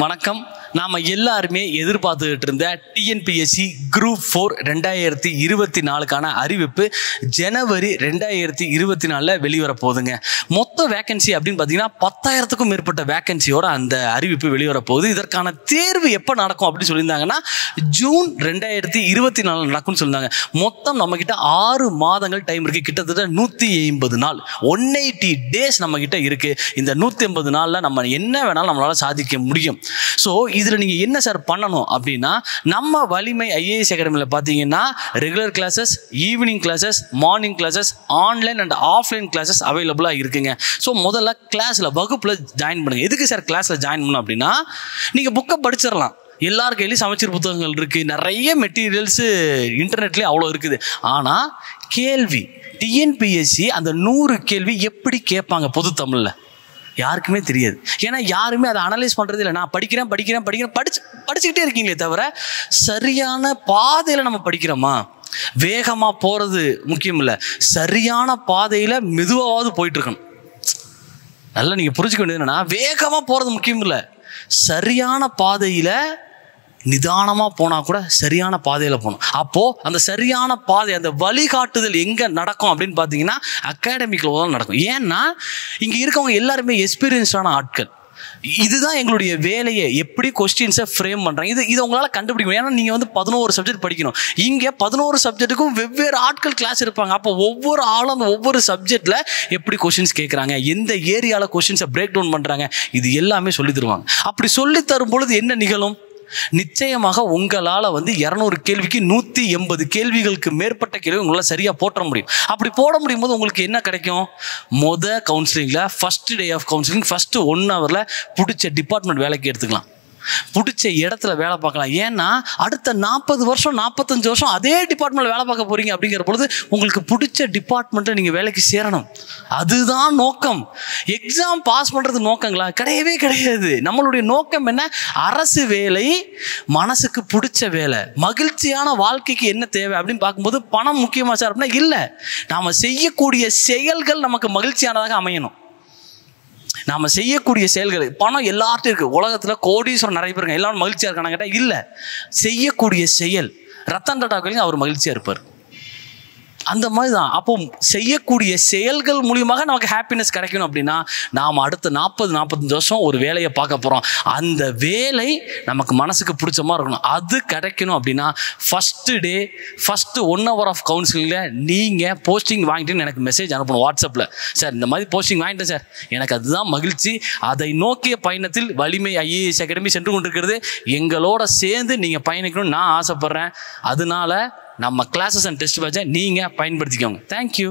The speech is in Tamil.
வணக்கம். நாம் எல்லாருமே எதிர்பார்த்துக்கிட்டு இருந்த டிஎன்பிஎஸ்சி குரூப் 4 2024க்கான அறிவிப்பு ஜனவரி 2024 வெளிவர போகுதுங்க. மொத்த வேக்கன்சி அப்படின்னு பார்த்தீங்கன்னா 10,000க்கும் மேற்பட்ட வேக்கன்சியோட அந்த அறிவிப்பு வெளிவர போகுது. இதற்கான தேர்வு எப்போ நடக்கும் அப்படின்னு சொல்லியிருந்தாங்கன்னா ஜூன் 2024 நடக்கும்னு சொல்லியிருந்தாங்க. மொத்தம் நம்மக்கிட்ட 6 மாதங்கள் டைம் இருக்குது. கிட்டத்தட்ட 180 நாள் 180 டேஸ் நம்மக்கிட்ட இருக்குது. இந்த 180 நாளில் நம்ம என்ன வேணாலும் நம்மளால் சாதிக்க முடியும். ஸோ இதில் நீங்கள் என்ன சார் பண்ணணும் அப்படின்னா, நம்ம வலிமை ஐஏஎஸ் அகாடமியில் பார்த்தீங்கன்னா regular classes, evening classes, morning classes, online and offline classes அவைலபிளாக இருக்குங்க. ஸோ முதல்ல கிளாஸில் வகுப்பில் ஜாயின் பண்ணுங்கள். எதுக்கு சார் கிளாஸில் ஜாயின் பண்ணணும் அப்படின்னா, நீங்கள் புக்கை படிச்சிடலாம். எல்லார் கையிலையும் சமச்சீர் புத்தகங்கள் இருக்குது, நிறைய மெட்டீரியல்ஸு இன்டர்நெட்லேயே அவ்வளோ இருக்குது. ஆனால் கேள்வி டிஎன்பிஎஸ்சி அந்த 100 கேள்வி எப்படி கேட்பாங்க பொது தமிழில் யாருக்குமே தெரியாது. ஏன்னா யாருமே அதை அனலைஸ் பண்ணுறது இல்லை. நான் படிச்சுக்கிட்டே இருக்கீங்களே தவிர சரியான பாதையில் நம்ம படிக்கிறோமா? வேகமாக போகிறது முக்கியம் இல்லை, சரியான பாதையில் மெதுவாவது போயிட்டுருக்கணும். நல்லா நீங்கள் புரிஞ்சுக்க வேண்டியது என்னென்னா, வேகமாக போகிறது முக்கியம் இல்லை, சரியான பாதையில் நிதானமாக போனால் கூட சரியான பாதையில் போகணும். அப்போது அந்த சரியான பாதை, அந்த வழிகாட்டுதல் எங்கே நடக்கும் அப்படின்னு பார்த்தீங்கன்னா அகாடமிக்கில் தான் நடக்கும். ஏன்னா இங்கே இருக்கவங்க எல்லாருமே எக்ஸ்பீரியன்ஸ்டான ஆட்கள். இதுதான் எங்களுடைய வேலையை, எப்படி கொஸ்டின்ஸை ஃப்ரேம் பண்ணுறாங்க இது உங்களால் கண்டுபிடிக்கும். ஏன்னா நீங்கள் 11 சப்ஜெக்ட் படிக்கணும். இங்கே 11 சப்ஜெக்ட்டுக்கும் வெவ்வேறு ஆட்கள் கிளாஸ் இருப்பாங்க. அப்போ ஒவ்வொரு ஆளும் அந்த ஒவ்வொரு சப்ஜெக்டில் எப்படி கொஸ்டின்ஸ் கேட்குறாங்க, எந்த ஏரியாவில் கொஸ்டின்ஸை பிரேக் டவுன் பண்ணுறாங்க, இது எல்லாமே சொல்லி தருவாங்க. அப்படி சொல்லி தரும் பொழுது என்ன நிகழும்? நிச்சயமாக உங்களால் 200 கேள்விக்கு 180 கேள்விகளுக்கு மேற்பட்ட கேள்வி உங்களால் சரியாக போட்ட முடியும். அப்படி போட முடியும் போது உங்களுக்கு என்ன கிடைக்கும்? கவுன்சிலிங்கில் first day of counselling first 1 ஹவரில் பிடிச்ச டிபார்ட்மெண்ட் வேலைக்கு எடுத்துக்கலாம், பிடிச்ச இடத்துல வேலை பார்க்கலாம். ஏன்னா அடுத்த 40 வருஷம் 45 வருஷம் அதே டிபார்ட்மெண்ட்டில் வேலை பார்க்க போகிறீங்க. அப்படிங்கிற பொழுது உங்களுக்கு பிடிச்ச டிபார்ட்மெண்ட்டில் நீங்கள் வேலைக்கு சேரணும். அதுதான் நோக்கம். எக்ஸாம் பாஸ் பண்ணுறது நோக்கங்களா? கிடையவே கிடையாது. நம்மளுடைய நோக்கம் என்ன? அரசு வேலை, மனசுக்கு பிடிச்ச வேலை, மகிழ்ச்சியான வாழ்க்கைக்கு என்ன தேவை அப்படின்னு பார்க்கும்போது பணம் முக்கியமாக சார் அப்படின்னா இல்லை, நாம் செய்யக்கூடிய செயல்கள் நமக்கு மகிழ்ச்சியானதாக அமையணும். நாம் செய்யக்கூடிய செயல்கள், பணம் எல்லார்ட்டும் இருக்குது. உலகத்தில் கோடீஸ்வரர் நிறைய பேருங்க, எல்லாரும் மகிழ்ச்சியாக இருக்காங்க கேட்டால் இல்லை. செய்யக்கூடிய செயல், ரத்தன் டாட்டாக்களையும் அவர் மகிழ்ச்சியாக இருப்பார். அந்த மாதிரி தான். அப்போ செய்யக்கூடிய செயல்கள் மூலியமாக நமக்கு ஹாப்பினஸ் கிடைக்கணும். அப்படின்னா நாம் அடுத்த 40-45 வருஷம் ஒரு வேலையை பார்க்க போகிறோம். அந்த வேலை நமக்கு மனசுக்கு பிடிச்ச மாதிரி இருக்கணும். அது கிடைக்கணும் அப்படின்னா first day first 1 hour of கவுன்சிலிங்கில் நீங்கள் போஸ்டிங் வாங்கிட்டுன்னு எனக்கு மெசேஜ் அனுப்பணும் வாட்ஸ்அப்பில். சார் இந்த மாதிரி போஸ்டிங் வாங்கிட்டேன் சார், எனக்கு அதுதான் மகிழ்ச்சி, அதை நோக்கிய பயணத்தில் வலிமை ஐஏஎஸ் அகாடமி சென்று கொண்டிருக்கிறது, எங்களோட சேர்ந்து நீங்கள் பயணிக்கணும்னு நான் ஆசைப்பட்றேன். அதனால நம்ம கிளாஸஸ் அண்ட் டெஸ்ட் பேட்சை நீங்கள் பயன்படுத்திக்கோங்க. தேங்க்யூ.